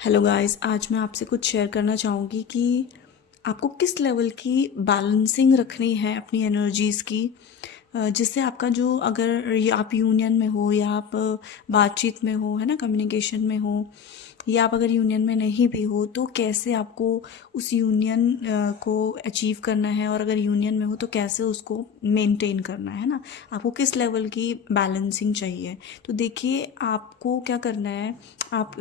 Hello guys, आज मैं आपसे कुछ शेयर करना चाहूँगी कि आपको किस लेवल की बैलेंसिंग रखनी है अपनी एनर्जीज़ की। जिससे आपका जो अगर आप यूनियन में हो या आप बातचीत में हो, है ना, कम्युनिकेशन में हो, या आप अगर यूनियन में नहीं भी हो तो कैसे आपको उस यूनियन को अचीव करना है, और अगर यूनियन में हो तो कैसे उसको मेंटेन करना है ना। आपको किस लेवल की बैलेंसिंग चाहिए। तो देखिए, आपको क्या करना है, आप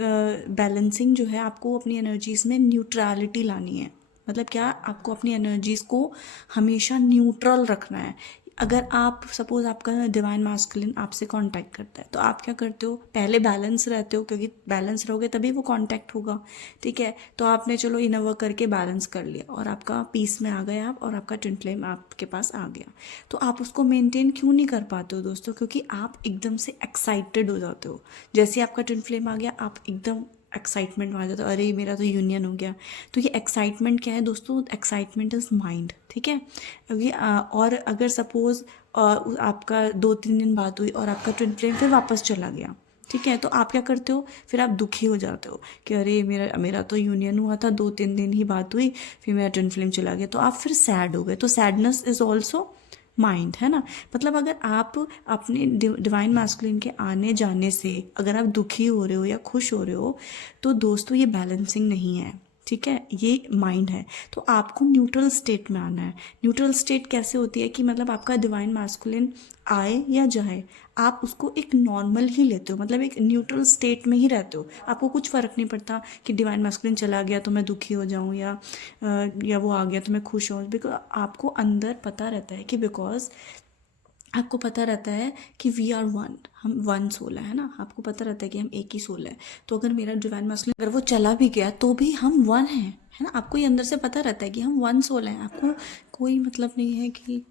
बैलेंसिंग जो है, आपको अपनी एनर्जीज़ में न्यूट्रलिटी लानी है। मतलब क्या, आपको अपनी एनर्जीज़ को हमेशा न्यूट्रल रखना है। अगर आप सपोज आपका डिवाइन मास्कुलिन आपसे कांटेक्ट करता है तो आप क्या करते हो, पहले बैलेंस रहते हो, क्योंकि बैलेंस रहोगे तभी वो कांटेक्ट होगा। ठीक है, तो आपने चलो इनर वर्क करके बैलेंस कर लिया और आपका पीस में आ गए आप, और आपका ट्विन फ्लेम आपके पास आ गया। तो आप उसको मेंटेन क्यों नहीं कर पाते हो दोस्तों? क्योंकि आप एकदम से एक्साइटेड हो जाते हो। जैसे ही आपका ट्विन फ्लेम आ गया, आप एकदम एक्साइटमेंट में आ जाता है, अरे मेरा तो यूनियन हो गया। तो ये एक्साइटमेंट क्या है दोस्तों? Excitement is mind. ठीक है, क्योंकि और अगर सपोज आपका 2-3 दिन बात हुई और आपका ट्विन फ्लेम फिर वापस चला गया, ठीक है, तो आप क्या करते हो, फिर आप दुखी हो जाते हो कि अरे मेरा मेरा तो यूनियन हुआ था, 2-3 दिन ही बात हुई, फिर मेरा ट्विन फ्लेम चला गया, तो आप फिर सैड हो गए। तो सैडनेस इज़ ऑल्सो माइंड, है ना। मतलब अगर आप अपने डिवाइन मैस्कुलिन के आने जाने से अगर आप दुखी हो रहे हो या खुश हो रहे हो, तो दोस्तों ये बैलेंसिंग नहीं है। ठीक है, ये माइंड है। तो आपको न्यूट्रल स्टेट में आना है। न्यूट्रल स्टेट कैसे होती है कि मतलब आपका डिवाइन मैस्कुलिन आए या जाए, आप उसको एक नॉर्मल ही लेते हो, मतलब एक न्यूट्रल स्टेट में ही रहते हो। आपको कुछ फ़र्क नहीं पड़ता कि डिवाइन मैस्कुलिन चला गया तो मैं दुखी हो जाऊँ, या वो आ गया तो मैं खुश हूँ। बिकॉज आपको अंदर पता रहता है कि बिकॉज आपको पता रहता है कि वी आर वन, हम वन सोल है ना। आपको पता रहता है कि हम एक ही सोल है। तो अगर मेरा डिवाइन मैस्कुलिन अगर वो चला भी गया तो भी हम वन हैं, है ना। आपको ये अंदर से पता रहता है कि हम वन सोल हैं। आपको कोई मतलब नहीं है कि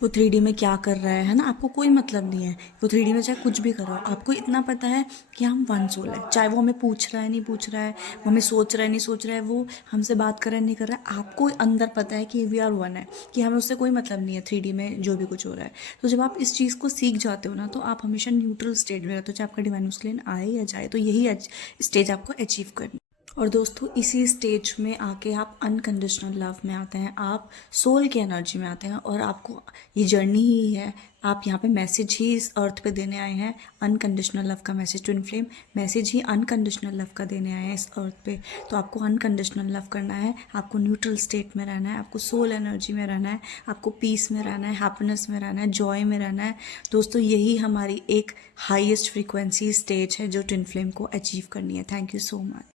वो 3D में क्या कर रहा है ना। आपको कोई मतलब नहीं है वो 3D में चाहे कुछ भी कर रहा हो। आपको इतना पता है कि हम वन सोल है। चाहे वो हमें पूछ रहा है नहीं पूछ रहा है, वो हमें सोच रहा है नहीं सोच रहा है, वो हमसे बात कर रहा है नहीं कर रहा है, आपको अंदर पता है कि वी आर वन है, कि हमें उससे कोई मतलब नहीं है 3D में जो भी कुछ हो रहा है। तो जब आप इस चीज़ को सीख जाते हो ना, तो आप हमेशा न्यूट्रल स्टेट में रहते हो, चाहे आपका डिवाइन मैस्कुलिन आए या जाए। तो यही स्टेज आपको अचीव करनी। और दोस्तों, इसी स्टेज में आके आप अनकंडीशनल लव में आते हैं, आप सोल की एनर्जी में आते हैं, और आपको ये जर्नी ही है। आप यहाँ पे मैसेज ही इस अर्थ पे देने आए हैं, अनकंडीशनल लव का मैसेज। ट्विन फ्लेम मैसेज ही अनकंडीशनल लव का देने आए हैं इस अर्थ पे। तो आपको अनकंडीशनल लव करना है, आपको न्यूट्रल स्टेट में रहना है, आपको सोल एनर्जी में रहना है, आपको पीस में रहना है, हैप्पीनेस में रहना है, जॉय में रहना है। दोस्तों, यही हमारी एक हाईएस्ट फ्रीक्वेंसी स्टेज है जो ट्विन फ्लेम को अचीव करनी है। Thank you so much.